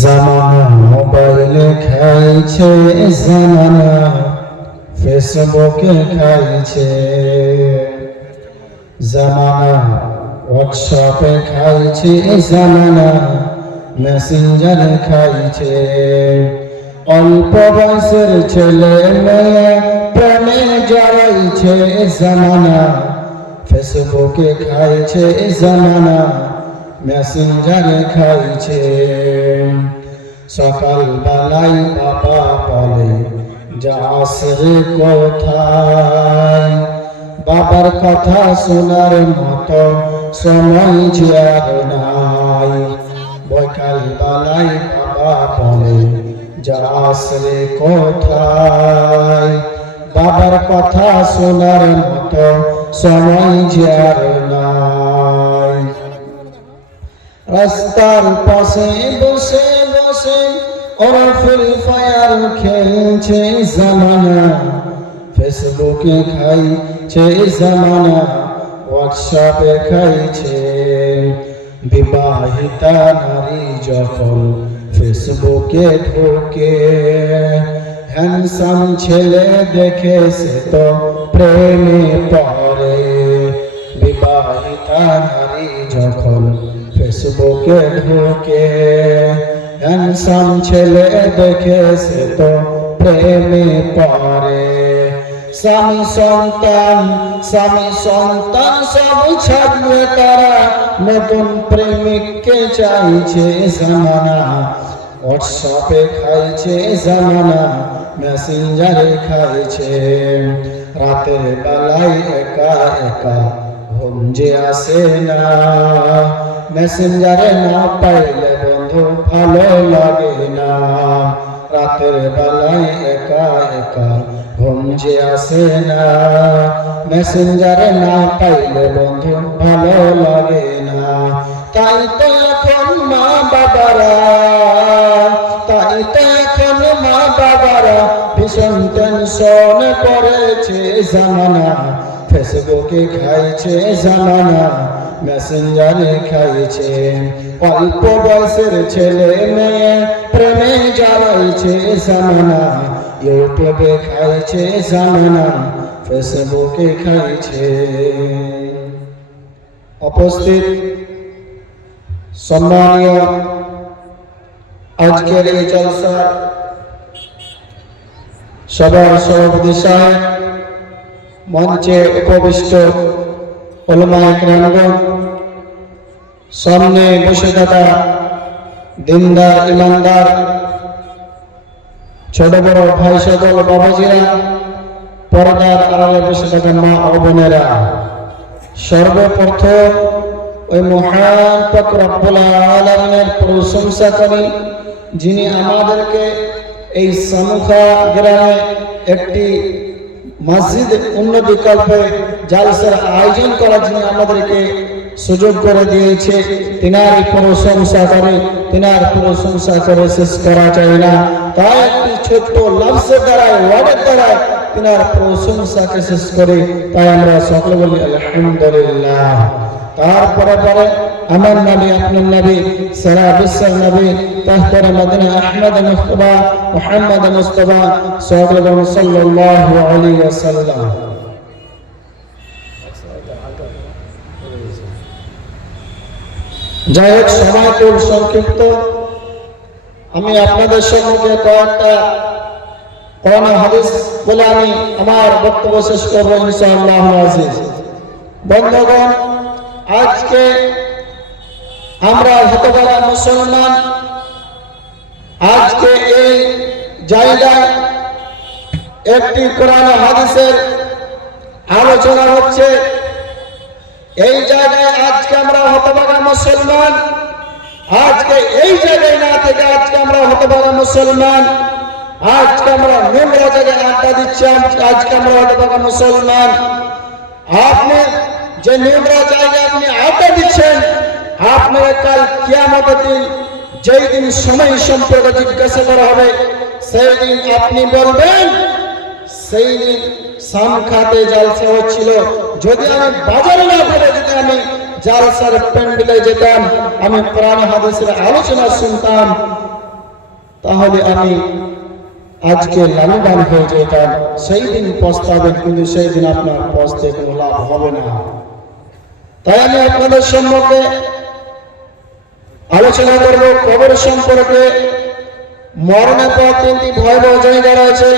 জামানা মোবাইলে খাইছে, জামানা ফেসবুকে খাইছে, জামানা হোয়াটসঅ্যাপে খাইছে, জামানা মেসেঞ্জারে খাইছে। অল্প বয়সের ছেলে মেয়ে প্রেমে জড়াইছে, জামানা ফেসবুকে খাইছে, জামানা মেসেঞ্জারে খাইছে। সকাল বেলায় বাবা বলে যাস রে কোথায়, বাবার কথা শোনার মতো সময় যে আর নাই। বৈকাল বেলায় বাবা বলে যাস রে কোথায়, বাবার কথা শোনার মতো সময় যে আর নাই। রাস্তার পাশে বসে বসে ওরা ফ্রি ফায়ার খেলছে, জামানা ফেসবুকে খাইছে, জামানা হোয়াটসঅ্যাপে খাইছে। বিবাহিতা নারী যখন ফেসবুকে ঢোকে, হ্যান্ডসাম ছেলে দেখে সে তো প্রেমে পড়ে। বিবাহিতা নারী যখন ফেসবুকে ঢোকে, হ্যান্ডসাম ছেলে দেখে সে তো প্রেমে পড়ে। স্বামী সন্তান সব ছাড়িয়ে তারা নতুন প্রেমিককে চাইছে, জামানা হোয়াটসঅ্যাপে খাইছে, জামানা মেসেঞ্জারে খাইছে। রাতের বেলায় একা একা ঘুম যে আসে না, মেসেঞ্জারে না পাইলে বন্ধু ভালো লাগে না। রাতের বেলায় একা একা ঘুম যে আসে না, মেসেঞ্জারে না পাইলে বন্ধু ভালো লাগে না। তাই তো এখন মা বাবারা ভীষণ টেনশনে পড়েছে, জামানা ফেসবুকে খাইছে, জামানা মেসেঞ্জারে খাইছে। অল্প বয়সের ছেলে মেয়ে প্রেমে জড়াইছে, জামানা ইউটিউবে খাইছে, জামানা ফেসবুকে খাইছে। উপস্থিত সম্মানীয় আজকের এই জলসা সবার সভাপতি সাহেব, মঞ্চে উপবিষ্ট উলামায়ে কেরামগণ, সামনে বসে থাকা দিনদার ইমানদার ছোট বড় ভাই সকল বাবাজিরা, পর্দার আড়ালে বসে থাকা মা ও বোনেরা, সর্বপ্রথম ওই মহান পাক রব্বুল আলামিনের প্রশংসা করি, যিনি আমাদেরকে এই সামুখা গ্রামে একটি মসজিদ উন্নতি কল্পে জালসার আয়োজন করার জন্য আমাদেরকে সুযোগ করে দিয়েছে। তিনার প্রশংসা করে শেষ করা যায় না। তাই একটি ছোট্ট লফজের দ্বারায় ওয়ার্ডের দ্বারায় তিনার প্রশংসাকে শেষ করে, তাই আমরা সকলে বলি আলহামদুলিল্লাহ। তারপরে আমার নবী, আপনার নবী, সারা বিশ্বের নবী, তাহতারে মদিনা আহমদ মুস্তাফা মুহাম্মদ মুস্তাফা সাল্লাল্লাহু আলাইহি ওয়াসাল্লাম। যাই হোক, সময় খুব সংক্ষিপ্ত। আমি আপনাদের সম্মুখে কয়েকটা কোরআন হাদিস বলে আমি আমার বক্তব্য শেষ করব ইনশাআল্লাহ আজিজ। বন্ধুগণ, আজকে আমরা হতভাগা মুসলমান, আজকে এই জায়গায় একটি কোরআন হাদিসের আলোচনা হচ্ছে। এই জায়গায় আজকে আমরা হতভাগা মুসলমান, আজকে এই জায়গায় না থেকে আজকে আমরা হতভাগা মুসলমান, আজকে আমরা নোংরা জায়গায় আড্ডা দিচ্ছি, আজকে আমরা হতভাগা মুসলমান। আপনি যে নোংরা জায়গায় আপনি আড্ডা দিচ্ছেন, আপনার কাল কিয়ামতের দিন যেই দিন সময় সম্পর্কে জিজ্ঞাসা করা হবে, সেই দিন আপনি বলবেন সেই দিন সামখাতে জালসা হচ্ছিল, যদি আমি বাজারে না বলে যদি আমি জালসার প্যান্ডেলে যেতাম, আমি কোরআন হাদিসের আলোচনা শুনতাম, তাহলে আমি আজকে লাভবান হয়ে যেতাম। সেই দিন পস্তাবেন, কিন্তু সেই দিন আপনার পস্তে কোনো লাভ হবে না। তাই আমি আপনাদের সম্মুখে আলোচনা করব কবর সম্পর্কে। মরণের পর তিনটি ভয়াবহ জায়গা রয়েছে,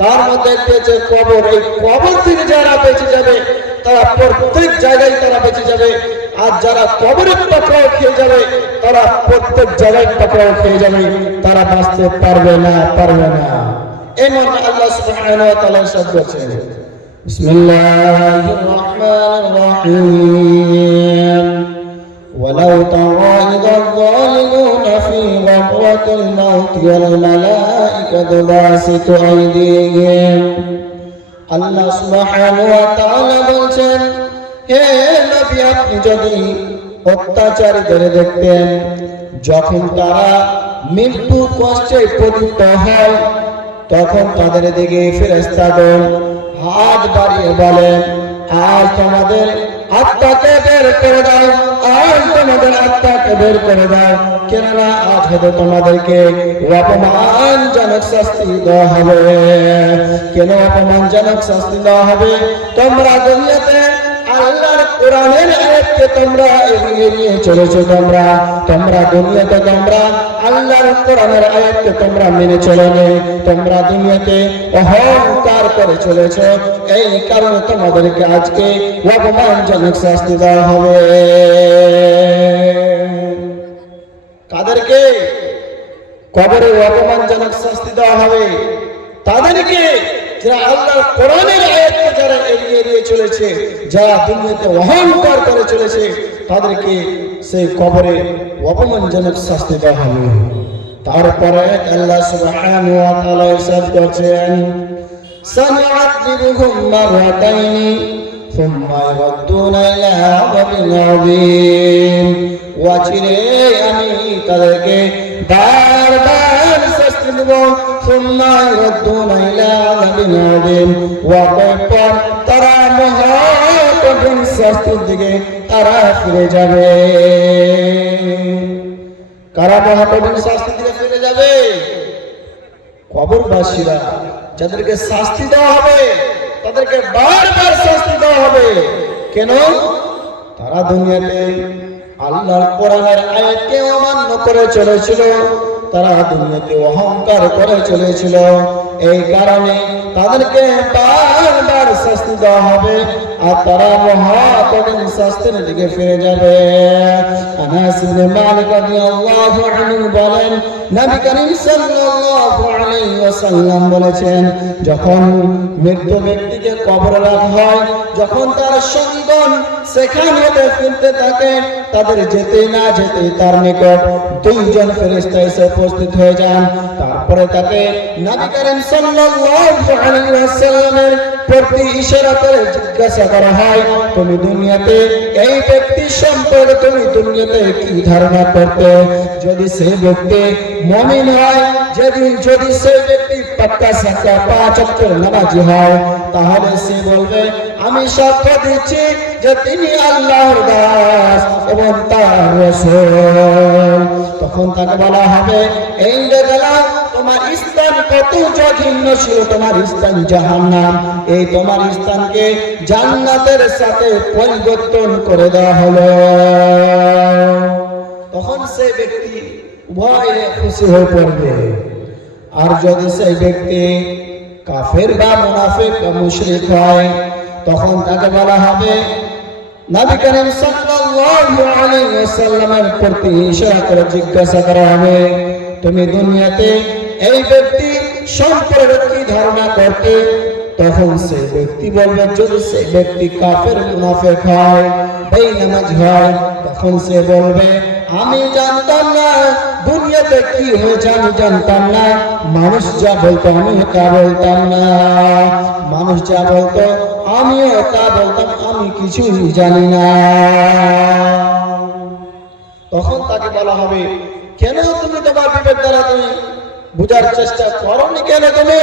তার মধ্যে একটি হচ্ছে কবর। এই কবর থেকে যারা বেঁচে যাবে তারা প্রত্যেক জায়গায় তারা বেঁচে যাবে, আর যারা কবরের টাকাও খেয়ে যাবে তারা প্রত্যেক জায়গায় টাকাও খেয়ে যাবে, তারা বাঁচতে পারবে না। এই মর্মে আল্লাহ সুবহানাহু ওয়া তাআলা ইরশাদ করেছেন, বিসমিল্লাহির রহমানির রহিম, ওয়ালাউ তারা ইযা যালিমুনা ফি গামরাতিল মাউত ওয়াল মালাইকাতু বাসিতু আইদিহিম। আল্লাহ সুবহানাহু ওয়া তাআলা বলছেন, হে নবী, আপনি যদি অত্যাচারীদের দেখতেন যখন তারা মৃত্যু কষ্টে পতিত হয়, তখন তাদের দিকে ফেরেশতাগণ হাত বাড়িয়ে বলেন, আজ তোমাদের আত্মাকে বের করে দাও, আজ তোমাদের আত্মাকে বের করে দাও, কেননা আজ হয়তো তোমাদেরকে অপমানজনক শাস্তি দেওয়া হবে। কেন অপমানজনক শাস্তি দেওয়া হবে? তোমরা দুনিয়াতে আল্লাহর কোরআনের আয়াতকে তোমরা এড়িয়ে নিয়ে চলেছো, তোমরা দুনিয়াতে তোমরা আল্লাহর কোরআনের আয়াতকে তোমরা মেনে চলোনি, তোমরা দুনিয়াতে অহংকার করে চলেছো। এই কারণে তোমাদেরকে আজকে অপমানজনক শাস্তি দেওয়া হবে। কাদেরকে? কবরে অপমানজনক শাস্তি দেওয়া হবে তাদেরকে যারা আল্লাহর কোরআনের আয়াতকে যারা এড়িয়ে চলেছে, যারা দুনিয়াতে অহংকার করে চলেছে, তাদেরকে সেই কবরে অপমানজনক শাস্তি দেওয়া হবে। তারপরে আল্লাহ সুবহানাহু ওয়া তাআলা ইরশাদ করেছেন, সানুআযিবুহুম মাররাতাইনি সুম্মা ইয়ারদ্দুনা ইলা আযাবিন আযীম। ওয়াচিরে আমি তাদেরকে বারবার শাস্তি দেব, সুম্মা ইয়ারদ্দুনা ইলা আযাবিন আযীম। ওয়াতারপর তারা মহা কঠিন শাস্তির দিকে তারা ফিরে যাবে। কারা মহা কঠিন শাস্তির দিকে ফিরে যাবে? কবরবাসীরা, যাদেরকে শাস্তি দেওয়া হবে, তাদেরকে বারবার শাস্তি দেওয়া হবে। কেন? তারা দুনিয়াতে আল্লাহর কোরআনের আয়াতকে অমান্য করে চলেছিল, তারা দুনিয়াতে অহংকার করে চলেছিল। এই কারণে তাদেরকে বারবার শাস্তি দেওয়া হবে, আর তারা মহা কঠিন শাস্তির দিকে ফিরে যাবে। আনাস ইবনে মালিক রাদিয়াল্লাহু আনহু বলেন, নবী করিম সাল্লাল্লাহু আলাইহি ওয়াসাল্লাম বলেছেন, যখন মৃত ব্যক্তিকে কবরে রাখা হয়, যখন তার সঙ্গীগণ সেখান হতে ফিরতে থাকে, তাদের যেতে না যেতে তার নিকট দুইজন ফেরেশতা এসে উপস্থিত হয়ে যান। তারপরে তাকে নবী করিম সাল্লাল্লাহু আলাইহি ওয়াসাল্লামের প্রতি ইশারা করে জিজ্ঞাসা করা হয়, তুমি দুনিয়াতে এই ব্যক্তি সম্পর্কে তুমি দুনিয়াতে কি ধারণা করতে? যদি সেই ব্যক্তি মুমিন হয়, যদি সেই ব্যক্তি পাক্কা সাক্কা পাঁচ ওয়াক্তের নামাজি হয়, তাহলে সে বলবে, আমি সাক্ষ্য দিচ্ছি যে তিনি আল্লাহর দাস এবং তার রাসূল। তখন তাকে বলা হবে, এই দেখলাম তোমার স্থান কত জঘন্য ছিল, তোমার স্থান জাহান্নাম, এই তোমার স্থানকে জান্নাতের সাথে পরিবর্তন করে দেওয়া হলো। তখন সেই ব্যক্তি ভয়ে খুশি হয়ে পড়বে। আর যদি সেই ব্যক্তি কাফের বা মুনাফিক বা মুশরিক হয়, তখন তাকে বলা হবে, নবী করিম সাল্লাল্লাহু আলাইহি ওয়াসাল্লামের প্রতি ইশারা করে জিজ্ঞাসা করা হবে, তুমি দুনিয়াতে এই ব্যক্তি সম্পর্কে কি ধারণা করতে? তখন সেই ব্যক্তি বলবে, যদি সেই ব্যক্তি কাফের মুনাফিক হয়, বেঈমান হয়, তখন সে বলবে, আমি জানতাম না দুনিয়াতে কি হয়েছে, আমি জানতাম না। মানুষ যা বলতো আমিও তা বলতাম না, মানুষ যা বলতো আমিও তা বলতাম, আমি কিছুই জানি না। তখন তাকে বলা হবে, কেন তুমি তোমার বিবেক দ্বারা তুমি বুঝার চেষ্টা করোনি? কেন তুমি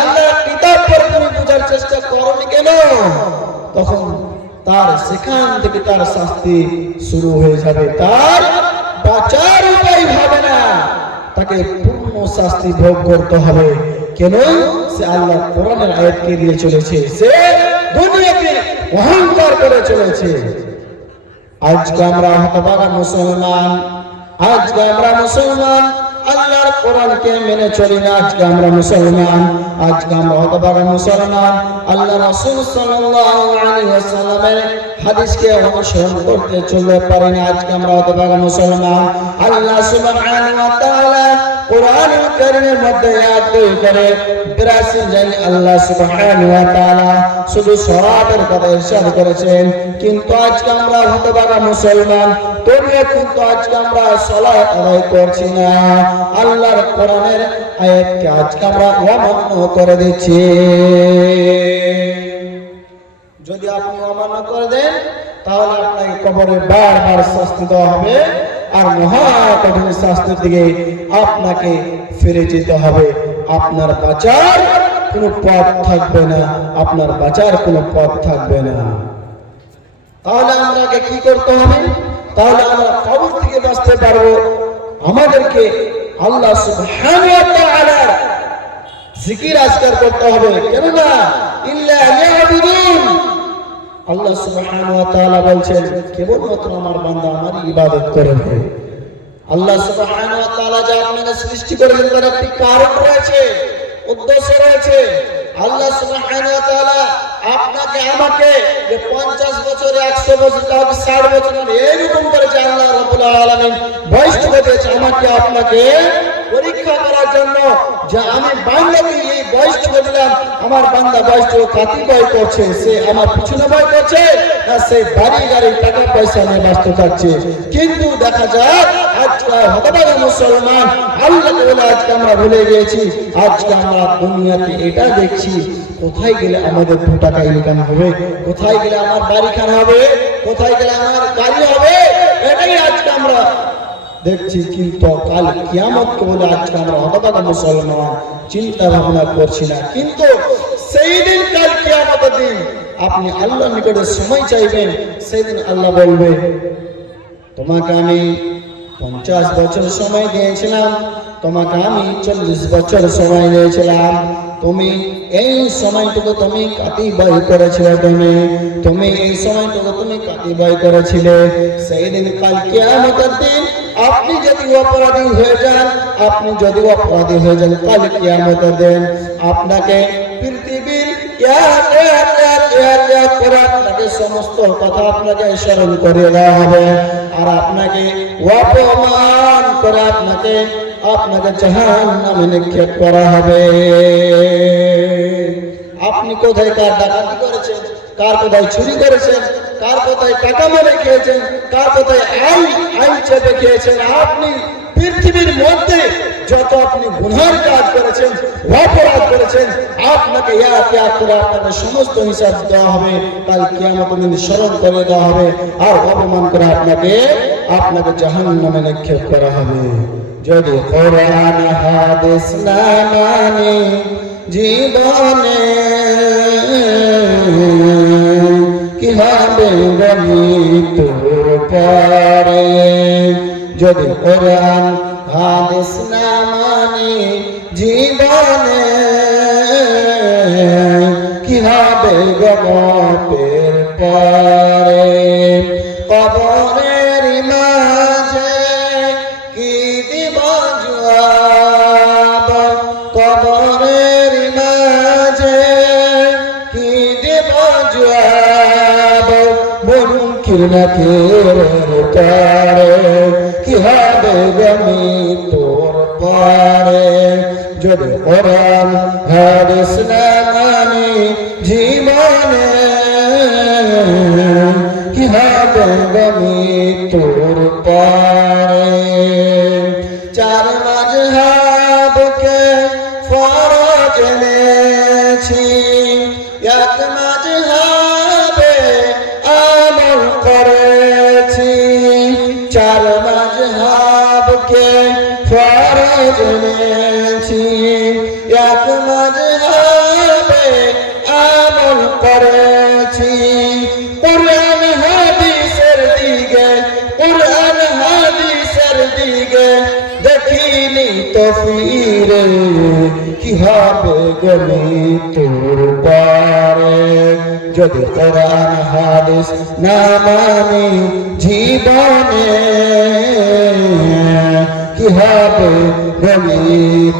আল্লাহর কিতাব পড়ে তুমি বুঝার চেষ্টা করোনি কেন? তখন তার সেখান থেকে তার শাস্তি শুরু হয়ে যাবে, তার বাঁচার উপায় হবে না। তাকে পূর্ণ শাস্তি ভোগ করতে হবে। কেন? সে আল্লাহ কোরআনের আয়াতকে দিয়ে চলেছে, সে দুনিয়াকে অহংকার করে চলেছে। আজকে আমরা হতভাগা মুসলমান, আজকে আমরা মুসলমান আল্লাহর কোরআনকে মেনে চলি না। আজকে আমরা মুসলমান, আজকে আমরা হতভাগা মুসলমান আল্লাহ রাসূল সাল্লাল্লাহু আলাইহি ওয়াসাল্লামের হাদিসকে অনুসরণ করতে চলতে পারি না। আজকে আমরা হতভাগা মুসলমান। আল্লাহ সুবহানাহু ওয়া তাআলা কোরআনুল কারীমের মধ্যে আয়াত করে 82 জন আল্লাহ সুবহানাহু ওয়া তাআলা শুধু সওয়াবের কথা ইরশাদ করেছেন, কিন্তু আজকে আমরা হতভাগা মুসলমান, তবুও কিন্তু আজকে আমরা সালাত আদায় করছি না। আল্লাহর কোরআনের আয়াতকে আজকে আমরা অমান্য করে দিচ্ছি। যদি আপনি অমান্য করে দেন তাহলে আপনাকে কবরে বারবার শাস্তি দেওয়া হবে, আর মহা কঠিন শাস্তির দিকে আপনাকে ফিরে যেতে হবে। আপনার বাঁচার কোনো পথ থাকবে না, আপনার বাঁচার কোনো পথ থাকবে না। তাহলে আমাকে কি করতে হবে? তাহলে আমরা কবর থেকে বাঁচতে পারবো। আমাদেরকে আল্লাহ সুবহানাহু ওয়া তাআলার জিকির আজকার করতে হবে। কেননা ইল্লা ইয়াবুদুন, আল্লাহ সুবহানাহু ওয়া তাআলা বলছেন কেবলমাত্র আমার বান্দা আমার ইবাদত করবে। আল্লাহ সুবহানাহু ওয়া তাআলা যা আপনাকে সৃষ্টি করেছেন তার একটি কারণ রয়েছে, উদ্দেশ্য রয়েছে। আল্লাহ সুবহানাহু ওয়া তাআলা আপনাকে আমাকে 50 বছর 100 বছর 60 বছর এরকম করেছে। আল্লাহ রাব্বুল আলামিন বয়স দিয়েছে আমাকে আপনাকে পরীক্ষা করার জন্য, যে আমি বান্দাকে এই বয়স দিলাম, আমার বান্দা বয়স কাতি বয় করছে, সে আমার পিছনে বয় করছে না সে বাড়ি গাড়ি টাকা পয়সা নিয়ে ব্যস্ত থাকছে। কিন্তু দেখা যায় আজকে হতভাগা মুসলমান আল্লাহকে বলে আজকে আমরা ভুলে গিয়েছি। আজকে আমরা দুনিয়াতে এটা দেখছি, কোথায় গেলে আমাদের 2 টাকা ইনকাম হবে, কোথায় গেলে আমার বাড়িখানা হবে, কোথায় গেলে আমার গাড়ি হবে, এটাই আজকে আমরা দেখছি। কিন্তু কাল কিয়ামতকে বলে আজকে আমরা হতভাগা মুসলমান চিন্তা ভাবনা করছি না। কিন্তু সেই দিন কাল কিয়ামতের দিন আপনি আল্লাহর নিকটে সময় চাইবেন, সেই দিন আল্লাহ বলবে তোমাকে আমি 50 বছর সময় দিয়েছিলাম, তোমাকে আমি 40 বছর সময় দিয়েছিলাম, তুমি এই সময়টুকু তুমি কাটি ব্যয় করেছিলে, তুমি এই সময়টুকু তুমি কাটি ব্যয় করেছিলে। সেই দিন কাল কিয়ামতের দিন আপনি যদি অপরাধী হয়ে যান, আপনি যদি অপরাধী হয়ে যান কাল কিয়ামতের দিন আপনাকে পৃথিবীর করে আপনাকে সমস্ত কথা আপনাকে স্মরণ করে দেওয়া হবে, আর আপনাকে অপমান করে আপনাকে জাহান্নামে নিক্ষেপ করা হবে। আপনি কোথায় কার ডাকাতি করেছেন, কার কোথায় চুরি করেছেন, কার কোথায় টাকা মেরে খেয়েছেন, কার কোথায় আইন চেপে খেয়েছেন, আপনি পৃথিবীর মধ্যে যত আপনি গুনার কাজ করেছেন, অপরাধ করেছেন, আপনাকে এক এক করে আপনাকে সমস্ত হিসাব দেওয়া হবে। কাল কিয়ামতের দিন স্মরণ করে দেওয়া হবে, আর অপমান করে আপনাকে জাহান্নামে নিক্ষেপ করা হবে। যদি কোরআন হাদিস না মানি জীবনে কি হবে মৃত্যুর পরে, যদি কোরআন হাদিস না মানি জীবনে কি হবে মৃত্যুর পরে, কবরের মাঝে কি দিব জবাব, কবরের মাঝে কি দিব জবাব, মুনকির নাকির তরে কি হবে মৃত্যুর পরে, যদি কোরআন হাদিস না মানি জীবনে কি হবে মৃত্যুর পরে। 4 মাযহাবকে ফরজ এনেছি, এক মাযহাবে আমল করেছি, 4 মাযহাবকে ফরজ এনেছি, এক মাযহাবে আমল করেছি। কুরআন হাদিসের দিকে দেখি দিনই তো ফিরে কি হবে গলি তোর পারে যদি কোরআন হাদিস না মানি জীবনে কি হবে গলি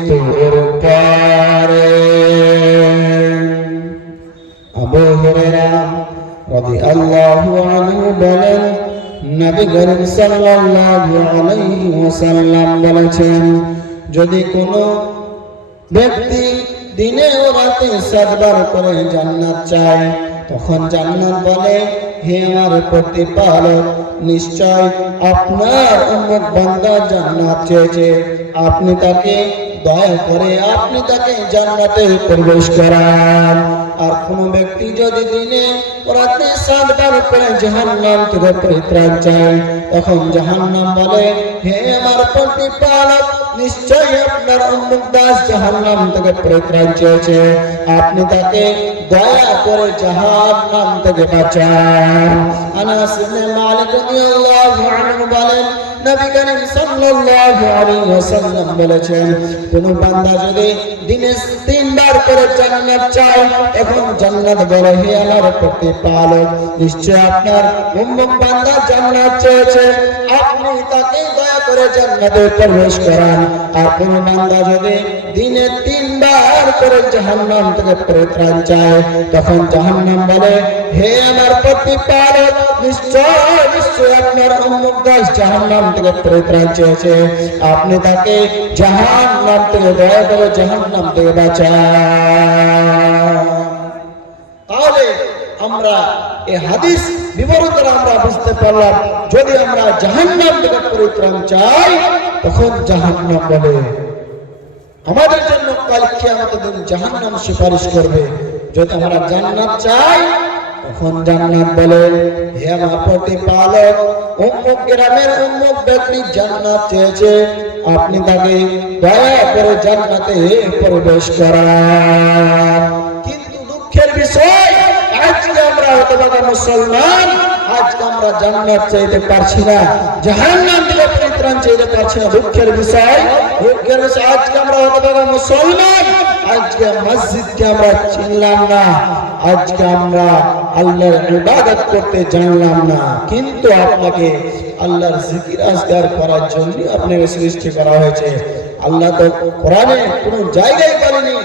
তোর পারে আবু হুরায়রা রাদিয়াল্লাহু আনহু বলেন নবী করিম সাল্লাল্লাহু আলাইহি ওয়াসাল্লাম বলেছেন যদি কোনো ব্যক্তি দিনে ও রাতে 7 বার করে জান্নাত চায় তখন জান্নাত বলে হে আমার প্রতিপালক নিশ্চয় আপনার উম্মত বান্দা জান্নাত চেয়েছে আপনি তাকে দয়া করে আপনি তাকে জান্নাতে প্রবেশ করান আর কোন ব্যক্তি যদি দিনে রাতে 7 বার করে জাহান্নাম থেকে পরিত্রাণ চায় তখন জাহান্নাম বলে হে আমার প্রতিপালক নিশ্চয় আপনার উম্মত দাস জাহান্নাম থেকে পরিত্রাণ চেয়েছে আপনি তাকে দয়া করে জাহান্নাম থেকে বাঁচান আনাস ইবনে মালিক রাদিয়াল্লাহু আনহু বলেন নবী করিম সাল্লাল্লাহু আলাইহি ওয়াসাল্লাম বলেছেন কোন বান্দা যদি দিনে 3 বার করে জান্নাত চায় এখন জান্নাত বলে হে আমার প্রতিপালক নিশ্চয় আপনার উম্মত বান্দা জান্নাত চেয়েছে আপনি তাকে দয়া করে জান্নাতে প্রবেশ করান আর কোন বান্দা যদি দিনে 3 বার করে জাহান্নাম থেকে পরিত্রাণ চায় তখন জাহান্নাম বলে হে আমার প্রতিপালক নিশ্চয় আপনার উম্মত দাস জাহান্নাম থেকে পরিত্রাণ চেয়েছে আপনি তাকে জাহান্নাম থেকে দয়া করে জাহান্নাম থেকে বাঁচান তাহলে আমরা এই হাদিস বিবরণ দ্বারা আমরা বুঝতে পারলাম যদি আমরা জাহান্নাম থেকে পরিত্রাণ চাই তখন জাহান্নাম বলে আমাদের জন্য কাল কিয়ামতের দিন জাহান্নাম সুপারিশ করবে যদি আমরা জান্নাত চাই তখন জান্নাত বলে হে আমার প্রতিপালক অমুক গ্রামের অমুক ব্যক্তি জান্নাত চেয়েছে আপনি তাকে দয়া করে জান্নাতে প্রবেশ করান কিন্তু দুঃখের বিষয় আজকে আমরা হতভাগা মুসলমান আজকে আমরা জান্নাত চাইতে পারছি না জাহান্নাম থেকে পরিত্রাণ চাইতে পারছি না দুঃখের বিষয় আজকে আমরা হতভাগা মুসলমান আজকে মসজিদকে আমরা চিনলাম না আজকে আমরা আল্লাহর ইবাদত করতে জানলাম না কিন্তু আপনাকে আল্লাহর জিকির আজকার করার জন্য আপনাকে সৃষ্টি করা হয়েছে আল্লাহ তো কোরআনে কোনো জায়গায় বলেনি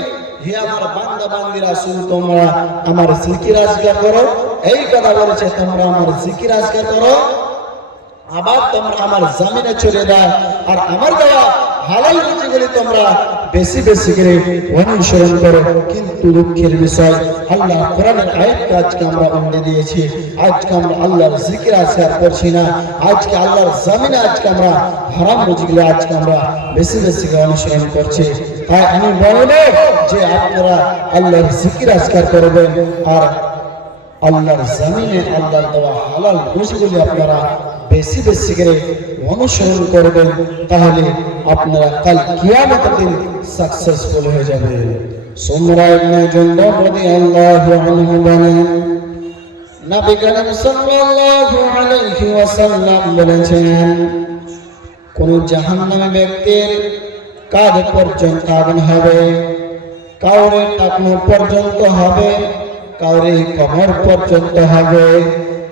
হে আমার বান্দা বান্দিরা শুধু তোমরা আমার জিকির আজকার করো এই কথা বলেছে তোমরা আমার জিকির আজকার করো আবার তোমরা আমার জমিনে চলে দাও আর আমার দেওয়া হালাল রুজিগুলি তোমরা বেশি বেশি করে অনুসরণ করো কিন্তু দুঃখের বিষয় আল্লাহ কোরআনের আয়াতকে আজকে আমরা উল্টে দিয়েছি আজকে আমরা আল্লাহর জিকির আজকার করছি না আজকে আল্লাহর জমিনে আজকে আমরা হারাম রুজিগুলি আজকে আমরা বেশি বেশি করে অনুসরণ করছি তাই আমি বলবো যে আপনারা আল্লাহর জিকির আজকার করবেন আর আল্লাহর জমিনে আল্লাহর দেওয়া হালাল রুজিগুলি আপনারা বেশি বেশি করে অনুসরণ করবেন তাহলে আপনারা কাল কিয়ামতের দিন সাকসেসফুল হয়ে যাবেন সুমরা ইবনে জুনদুব রাদিয়াল্লাহু আনহু বলেন নবী করিম সাল্লাল্লাহু আলাইহি ওয়াসাল্লাম বলেছেন কোন জাহান্নামী ব্যক্তির কাঁধ পর্যন্ত আগুন হবে কাউরে টাকনো পর্যন্ত হবে কাউরে কমর পর্যন্ত হবে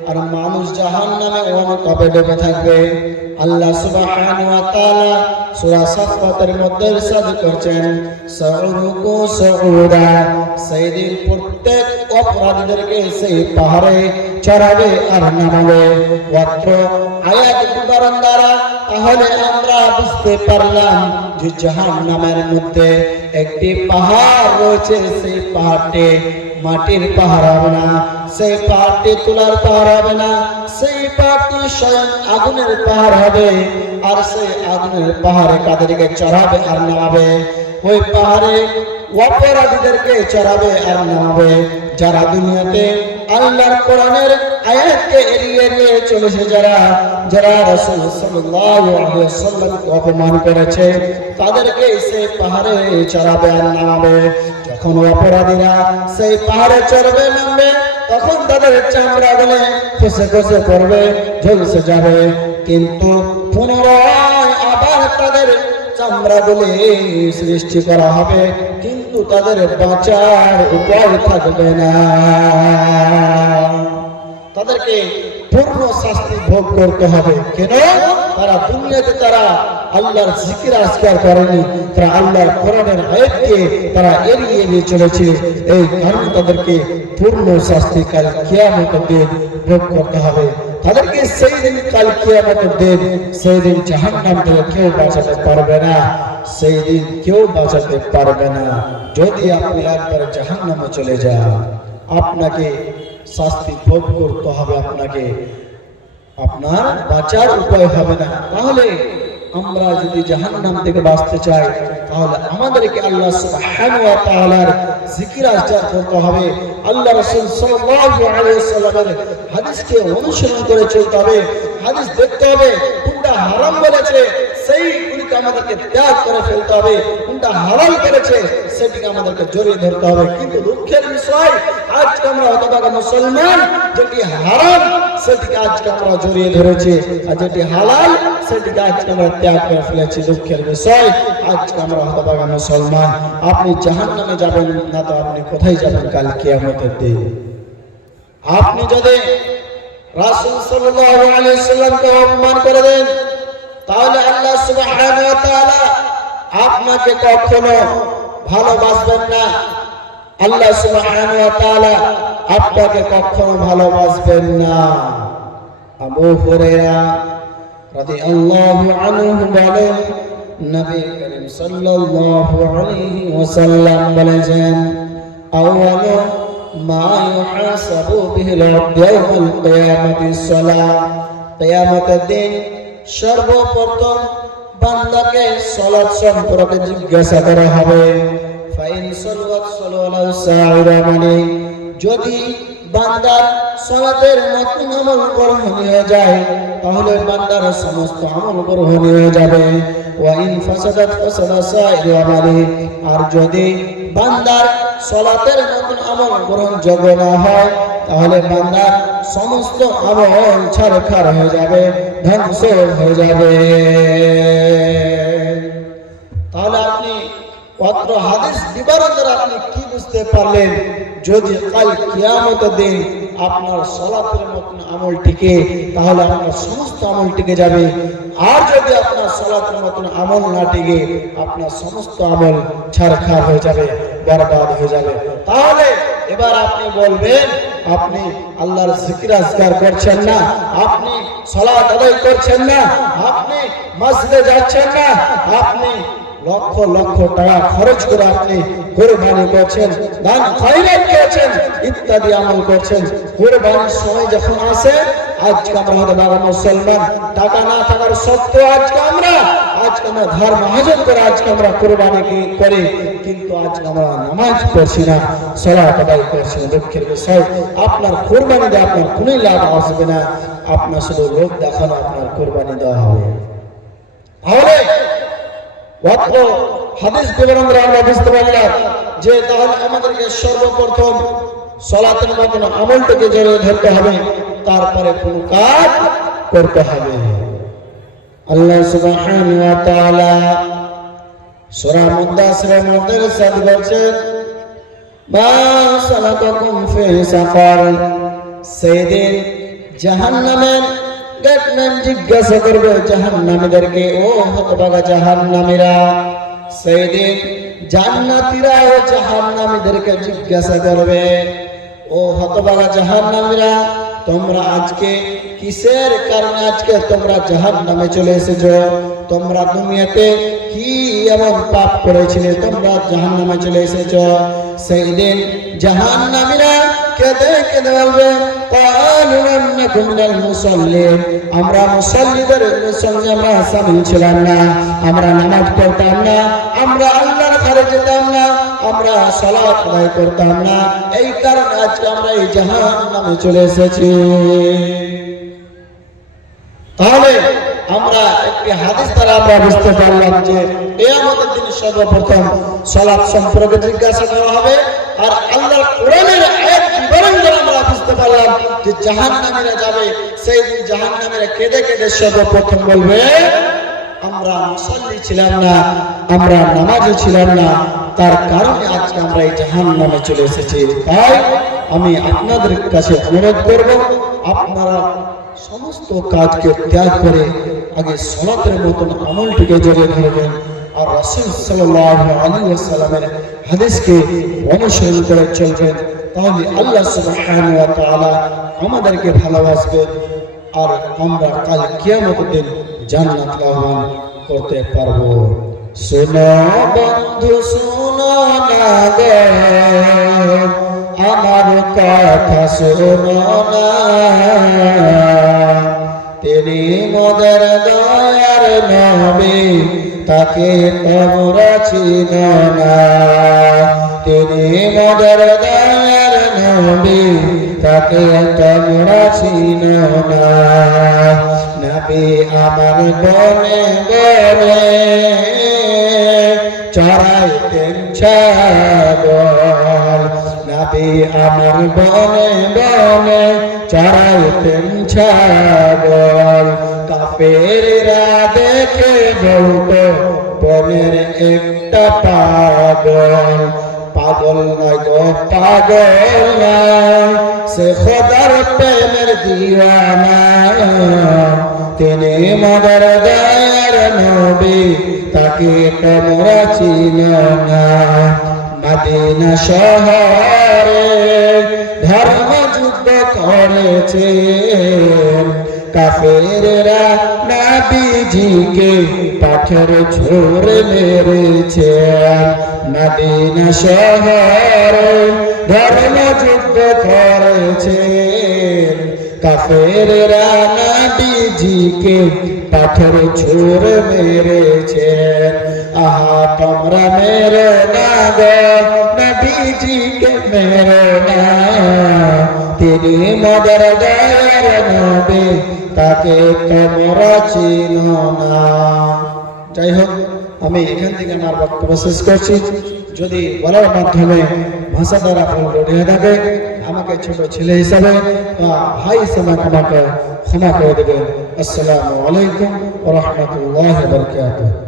আর মানুষ জাহান্নামে অনকাবে ডুবে থাকবে আল্লাহ সুবহানাহু ওয়া তাআলা সূরা সাফফাতের মধ্যে ইরশাদ করেছেন সাউরুকু সাউরা সেইদিন প্রত্যেক অপরাধীদেরকে সেই পাহাড়ে চড়াবে আর নামাবে মাত্র আয়াত বিবরণ দ্বারা তাহলে আমরা বুঝতে পারলাম যে জাহান্নামের মধ্যে একটি পাহাড় রয়েছে সেই পাহাড়টি মাটির পাহাড় হবে না সেই পাহাড়টি তুলার পাহাড় হবে না সেই পাহাড়টি স্বয়ং আগুনের পাহাড় হবে আর সেই আগুনের পাহাড়ে কাদেরকে চড়াবে আর নামাবে ওই পাহাড়ে অপরাধীদেরকে চড়াবে আর নামাবে যারা দুনিয়াতে আল্লাহর কোরআনের আয়াতকে এড়িয়ে এড়িয়ে চলেছে যারা রাসূল সাল্লাল্লাহু আলাইহি ওয়াসাল্লামকে অপমান করেছে তাদেরকে সেই পাহাড়ে চড়াবে আর নামাবে যখন অপরাধীরা সেই পাহাড়ে চড়বে নামবে তখন তাদের চামড়া গুলো খসে খসে পড়বে ঝলসে যাবে কিন্তু পুনরায় আবার তাদের চামড়া বলে সৃষ্টি করা হবে, কিন্তু তাদের বাঁচার উপায় থাকবে না। তাদেরকে পূর্ণ শাস্তি ভোগ করতে হবে। কেন? তারা দুনিয়াতে তারা আল্লাহর জিকির আজকার করেনি, তারা আল্লাহর কোরআনের আয়াতকে তারা এড়িয়ে এড়িয়ে চলেছে। এই কারণে তাদেরকে পূর্ণ শাস্তি কাল কিয়ামতের দিন ভোগ করতে হবে। তাদেরকে সেই দিন কাল কিয়ামতের দিন, সেই দিন জাহান্নাম থেকে কেউ বাঁচাতে পারবে না, সেই দিন কেউ বাঁচাতে পারবে না। যদি আপনি একবার জাহান্নামে চলে যান, আপনাকে শাস্তি ভোগ করতে হবে, আপনার বাঁচার উপায় হবে না। তাহলে আমরা যদি জাহান্নাম থেকে বাঁচতে চাই, তাহলে আমাদেরকে আল্লাহ সুবহানাহু ওয়া তাআলার জিকির আজকার করতে হবে। আল্লাহ রাসূল সাল্লাল্লাহু আলাইহি ওয়াসাল্লামের হাদিসকে অনুসরণ করে চলতে হবে। হাদিস দেখতে হবে কোনটা হারাম বলেছে সেইগুলিকে আমাদেরকে ত্যাগ করে ফেলতে হবে, কোনটা হালাল করেছে সেটিকে আমাদেরকে জড়িয়ে ধরতে হবে। কিন্তু দুঃখের বিষয়, আজকে আমরা হতভাগা মুসলমান, যেটি হারাম সেটিকে আজকে আমরা জড়িয়ে ধরেছি, আর যেটি হালাল সেটিকে আজকে আমরা ত্যাগ করে ফেলেছি। দুঃখের বিষয়, আজকে আমরা হতভাগা মুসলমান। আপনি জাহান্নামে যাবেন না তো আপনি কোথায় যাবেন কাল কিয়ামতের দিন? আপনি যদি রাসূল সাল্লাল্লাহু আলাইহি সাল্লামকে অপমান করে দেন, তাহলে আল্লাহ সুবহানাহু ওয়া তাআলা আপনাকে কখনো ভালোবাসবেন না। আল্লাহ সুবহানাহু ওয়া তাআলা আপনাকে কখনো ভালোবাসবেন না। আবু হুরায়রা রাদিয়াল্লাহু আনহু বলেন, নবী করিম সাল্লাল্লাহু আলাইহি ওয়াসাল্লাম বলেছেন, আউয়ালু মা ইউহাসাবু বিহিল আবদু ইয়াউমাল কিয়ামাতি সালাহ। কিয়ামতের দিন সর্বপ্রথম বান্দাকে সালাত সম্পর্কে জিজ্ঞাসা করা হবে। ফাইন সালাত সালালাহু সাইরা, মানে যদি বান্দার সালাতের নতুন আমল গ্রহণ হয়ে যায়, তাহলে বান্দার সমস্ত আমল গ্রহণ হয়ে যাবে। ওয়া ইন ফাসাদাত ফাসাদা সাইরু আমালি, আর যদি বান্দার সালাতের নতুন আমল গ্রহণযোগ্য না হয়, তাহলে বান্দার সমস্ত আমল ছারখার হয়ে যাবে, ধ্বংস হয়ে যাবে। তাহলে আপনি পত্র হাদিস বিবরণ দ্বারা আপনি কি বুঝতে পারলেন? যদি কাল কিয়ামতের দিন আপনার সালাতের মতন আমল টিকে, তাহলে আপনার সমস্ত আমল টিকে যাবে। আর যদি আপনার সালাতের মতন আমল না টিকে, আপনার সমস্ত আমল ছারখার হয়ে যাবে, বরবাদ হয়ে যাবে। তাহলে এবার আপনি বলবেন, আপনি আল্লাহর জিকির আজকার করছেন না, আপনি সালাত আদায় করছেন না, আপনি মসজিদে যাচ্ছেন না, আপনি লক্ষ লক্ষ টাকা খরচ করে আপনি কুরবানি করছেন, দান খয়রাত করছেন, ইত্যাদি আমল করছেন। কুরবানির সময় যখন আসে, আজকে আমরা হতভাগা মুসলমান, টাকা না থাকার সত্ত্বেও আজকে আমরা ধার মাহাজন করে আজকে আমরা কুরবানি করি, কিন্তু আজকে আমরা নামাজ পড়ছি না, সালাত আদায় করছি না। দুঃখের বিষয়, আপনার কুরবানি দিয়ে আপনার কোনো লাভ আসবে না, আপনার শুধু লোক দেখানো আপনার কুরবানি দেওয়া হবে। তাহলে হাদিস বিবরণ আমরা বুঝতে পারলাম যে তাহলে আমাদেরকে সর্বপ্রথম সালাতের মতন আমলটাকে জড়িয়ে ধরতে হবে, তারপরে কোন কাজ করতে হবে। আল্লাহ সুবহানাহু ওয়া তাআলা সূরা মুদাসসিরের মধ্যে ইরশাদ করেছেন, মা সালাকাকুম ফি সাকার। সেদিন জাহান্নামের গেটম্যান জিজ্ঞাসা করবে জাহান্নামীদেরকে, ও হতভাগা জাহান্নামীরা। সেদিন জান্নাতীরা ও জাহান্নামীদেরকে জিজ্ঞাসা করবে, ও হতভাগা জাহান্নামীরা, তোমরা আজকে কিসের কারণে আজকে তোমরা জাহান্নামে চলে এসেছো? তোমরা দুনিয়াতে কি এমন পাপ করেছিলে তোমরা জাহান্নামে চলে এসেছো? সেই দিন জাহান্নামীরা কেঁদে কেঁদে বলবে, আমরা মুসল্লিদের সঙ্গে আমরা শামিল ছিলাম না, আমরা নামাজ পড়তাম না, আমরা আল্লাহর ঘরে যেতাম না, আমরা সালাত আদায় করতাম না, এই কারণে আজকে আমরা এই জাহান্নামে চলে এসেছি। তাহলে আমরা একটি হাদিস দ্বারা আমরা বুঝতে পারলাম যে কিয়ামতের দিন সর্বপ্রথম সালাত সম্পর্কে জিজ্ঞাসা করা হবে। আর আল্লাহর কোরআনের আয়াত বিবরণ দ্বারা আমরা বুঝতে পারলাম যে জাহান্নামীরা যাবে, সেই দিন জাহান্নামীরা কেঁদে কেঁদে সর্বপ্রথম বলবে, আমরা মুসল্লি ছিলাম না, আমরা নামাজে ছিলাম না, তার কারণে আজকে আমরা এই জাহান্নামে চলে এসেছি। তাই আমি আপনাদের কাছে অনুরোধ করব, আপনারা সমস্ত কাজকে ত্যাগ করে আগে সালাতের মতন আমলটিকে জড়িয়ে ধরবেন আর রাসূল সাল্লাল্লাহু আলাইহি ওয়াসাল্লামের হাদিসকে অনুসরণ করে চলবেন। তাহলে আল্লাহ সুবহানাহু ওয়া তাআলা আমাদেরকে ভালোবাসবেন আর আমরা কাল কিয়ামতের দিন জান্নাত লাভ করতে পারবো। শোনো বন্ধু শোনো না গো, আমার কথা শোনো না, তিনি মোদের দয়ার নবী, তাকে তোমরা চিনো না। তিনি মোদের দয়ার নবী, তাকে তোমরা চিনো না। নবী আমার বনে বনে চড়াইতেন ছাগল, নবী আমার বনে বনে চড়াইতেন ছাগল। কাফেররা দেখে বলতো বনের একটা পাগল, পাগল নয় গো পাগল নয়, সে খোদার প্রেমের দিওয়ানা। তিনি মোদের দয়ার নবী, তাকে তোমরা চিনো না। মদিনা শহরে ধর্ম যুদ্ধ করেছে, কাফেররা নবীজিকে পাথর ছোড়ে মেরেছে। মদিনা শহরে ধর্ম যুদ্ধ করেছে, কাফেররা নবীজিকে পাথর ছোড়ে মেরেছে। আহা তোমরা মেরো না গো, নবীজিকে মেরো না, তিনি মোদের দয়ার নবী, তাকে তোমরা চিনো না। যাই হোক, আমি এখান থেকে আমার বক্তব্য শেষ করছি। যদি বলার মাধ্যমে ভাষা দ্বারা রড়িয়ে থাকে, আমাকে ছোট ছেলে হিসাবে বা ভাই হিসাবে আমাকে ক্ষমা করে দেবেন। আসসালামু আলাইকুম ওয়া রাহমাতুল্লাহি ওয়া বারাকাতুহু।